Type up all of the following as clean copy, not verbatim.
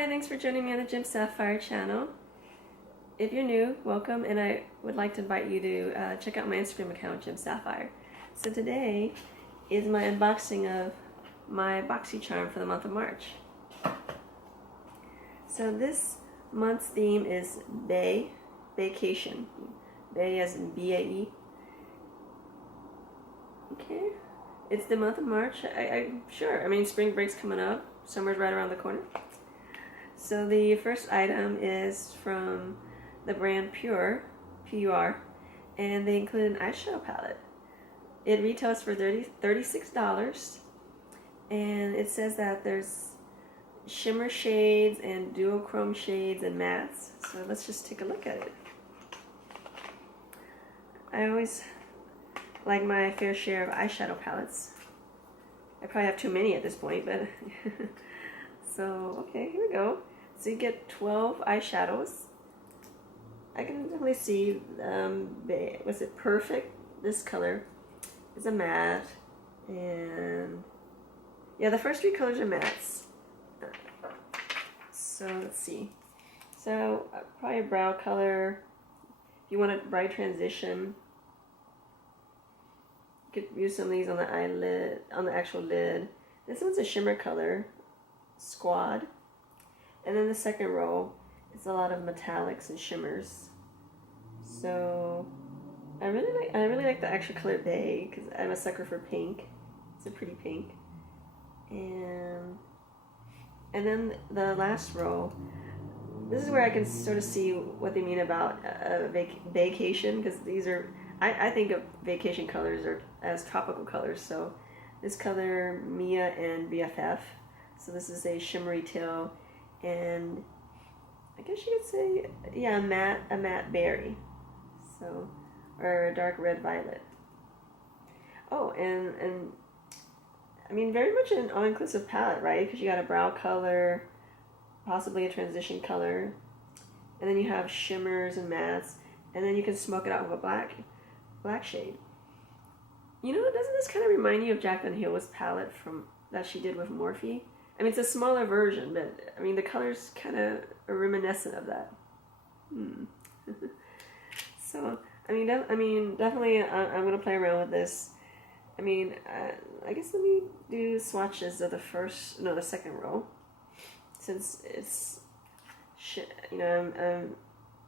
Hi, thanks for joining me on the Gem Sapphire channel. If you're new, welcome, and I would like to invite you to check out my Instagram account, Gem Sapphire. So today is my unboxing of my Boxycharm for the month of March. So this month's theme is Bae, Vacation. Bae as in B-A-E. Okay, it's the month of March. I'm sure. I mean, spring break's coming up. Summer's right around the corner. So the first item is from the brand Pure, P-U-R, and they include an eyeshadow palette. It retails for $36, and it says that there's shimmer shades and duochrome shades and mattes. So let's just take a look at it. I always like my fair share of eyeshadow palettes. I probably have too many at this point, but so okay, here we go. So you get 12 eyeshadows. I can definitely see, was it Perfect? This color is a matte, and yeah, the first three colors are mattes. So let's see. So probably a brow color. If you want a bright transition, you could use some of these on the eyelid, on the actual lid. This one's a shimmer color, Squad. And then the second row is a lot of metallics and shimmers. So I really like the actual color Bae because I'm a sucker for pink. It's a pretty pink. And then the last row, this is where I can sort of see what they mean about vacation, because these are, I think of vacation colors as tropical colors. So this color, Mia and BFF. So this is a shimmery teal, and I guess you could say, yeah, a matte berry. So, or a dark red violet. Oh, and I mean, very much an all-inclusive palette, right? Because you got a brow color, possibly a transition color, and then you have shimmers and mattes, and then you can smoke it out with a black shade. You know, doesn't this kind of remind you of Jaclyn Hill's palette that she did with Morphe? I mean, it's a smaller version, but I mean, the colors kind of are reminiscent of that. So, I mean, definitely, I'm gonna play around with this. I mean, I guess let me do swatches of the second row, since it's, you know, I'm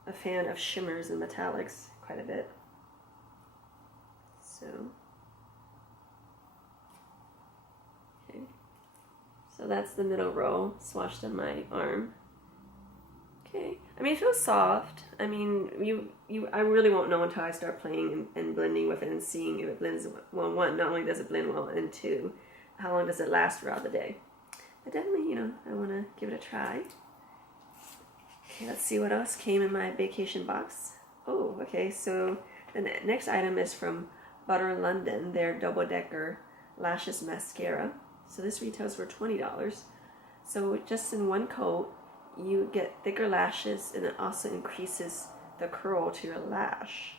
a fan of shimmers and metallics quite a bit. So, okay. So that's the middle row swatched on my arm. Okay, I mean, it feels soft. I mean, I really won't know until I start playing and blending with it and seeing if it blends well. One, not only does it blend well, and two, how long does it last throughout the day. But definitely, you know, I want to give it a try. Okay, let's see what else came in my vacation box. Oh, okay, so the next item is from Butter London, their double-decker lashes mascara. So this retails for $20. So just in one coat, you get thicker lashes, and it also increases the curl to your lash.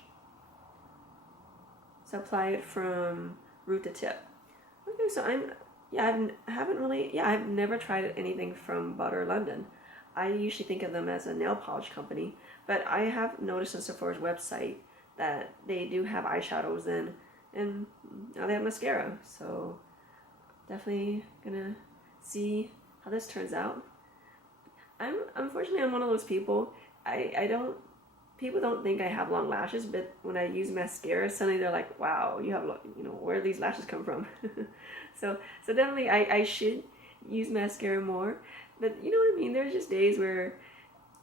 So apply it from root to tip. Okay, so I've never tried anything from Butter London. I usually think of them as a nail polish company, but I have noticed on Sephora's website that they do have eyeshadows and now they have mascara. So definitely gonna see how this turns out. Unfortunately, I'm one of those people. People don't think I have long lashes, but when I use mascara, suddenly they're like, wow, you have, you know, where do these lashes come from? so definitely I should use mascara more, but you know what I mean? There's just days where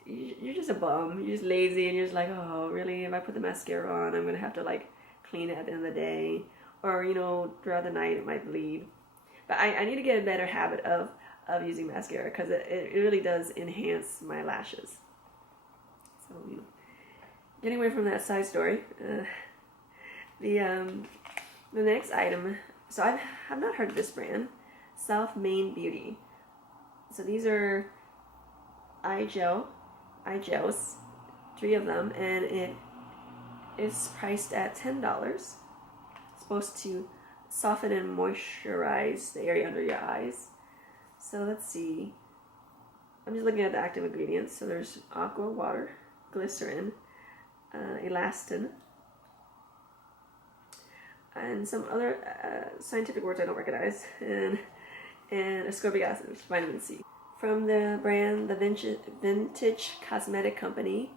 you're just a bum, you're just lazy, and you're just like, oh, really, if I put the mascara on, I'm gonna have to like clean it at the end of the day, or, you know, throughout the night it might bleed. But I need to get a better habit of using mascara, because it really does enhance my lashes. So, you know, getting away from that side story, the next item, so I have not heard of this brand, South Main Beauty. So these are eye gels, 3 of them, and it is priced at $10. It's supposed to soften and moisturize the area under your eyes. So let's see. I'm just looking at the active ingredients. So there's aqua, water, glycerin, elastin, and some other scientific words I don't recognize, and ascorbic acid, which is vitamin C. From the brand, the Vintage Cosmetic Company,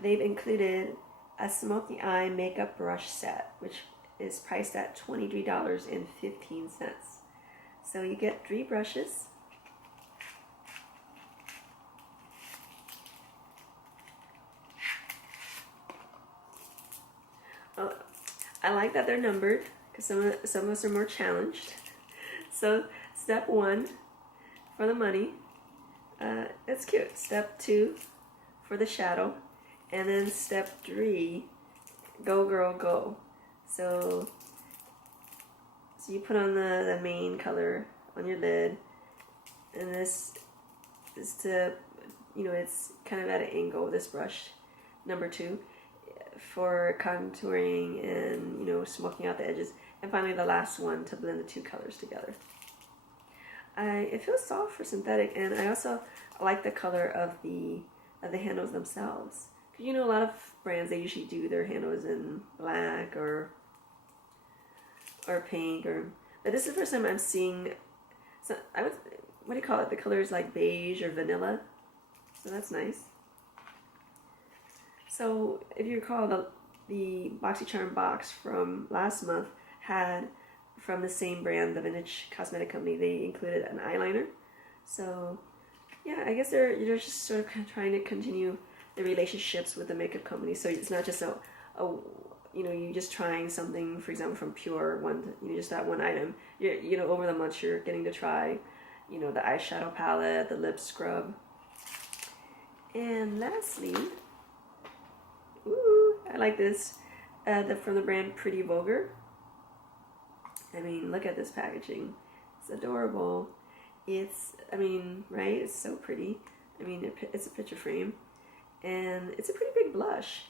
they've included a Smokey Eye makeup brush set, which is priced at $23.15. So you get 3 brushes. Oh, I like that they're numbered because some of us are more challenged. So step 1 for the money, it's cute. Step 2 for the shadow, and then step 3, go girl go. So you put on the main color on your lid, and this is to, you know, it's kind of at an angle, this brush, number 2, for contouring and, you know, smoking out the edges. And finally the last one to blend the 2 colors together. It feels soft for synthetic, and I also like the color of the handles themselves. You know, a lot of brands, they usually do their handles in black or pink, but this is the first time I'm seeing. So what do you call it? The color is like beige or vanilla, so that's nice. So if you recall, the Boxycharm box from last month had, from the same brand, the Vintage Cosmetic Company, they included an eyeliner. So yeah, I guess they're just sort of trying to continue the relationships with the makeup company. So it's not just a you know, you just trying something, for example, from Pure, just that one item. You know, over the months you're getting to try, you know, the eyeshadow palette, the lip scrub, and lastly, ooh, I like this, from the brand Pretty Vulgar. I mean, look at this packaging. It's adorable. It's, I mean, right? It's so pretty. I mean, it's a picture frame, and it's a pretty big blush.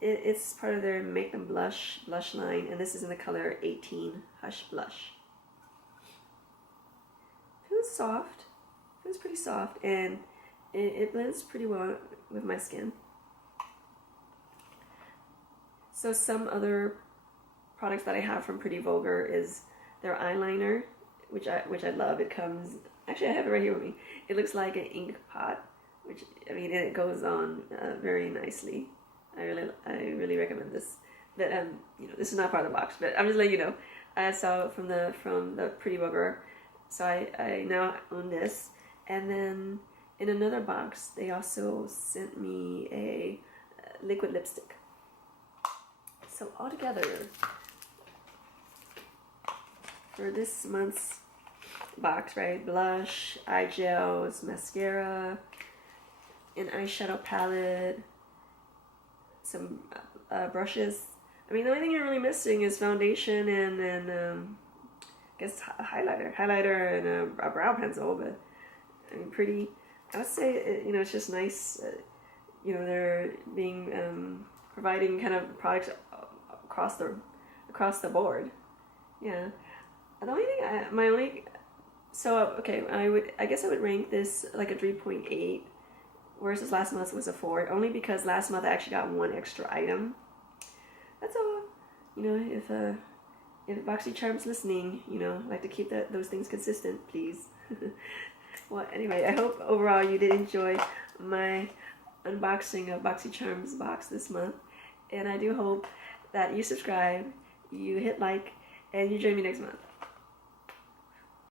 It's part of their Make Them Blush line, and this is in the color 18 Hush Blush. Feels soft. Feels pretty soft, and it blends pretty well with my skin. So some other products that I have from Pretty Vulgar is their eyeliner, which I love. It comes, actually I have it right here with me. It looks like an ink pot, which, I mean, it goes on very nicely. I really recommend this. But you know, this is not part of the box, but I'm just letting you know. I saw it from the Pretty Vulgar, so I now own this. And then in another box, they also sent me a liquid lipstick. So altogether, for this month's box, right? Blush, eye gels, mascara, an eyeshadow palette, some brushes. I mean, the only thing you're really missing is foundation and I guess highlighter and a brow pencil. But I mean, pretty. I would say you know, it's just nice. You know, they're providing kind of products across the board. Yeah. The only thing I guess I would rank this like a 3.8, whereas last month was a 4, only because last month I actually got 1 extra item. That's all. You know, if Boxycharm's listening, you know, like to keep those things consistent, please. Well, anyway, I hope overall you did enjoy my unboxing of Boxycharm's box this month, and I do hope that you subscribe, you hit like, and you join me next month.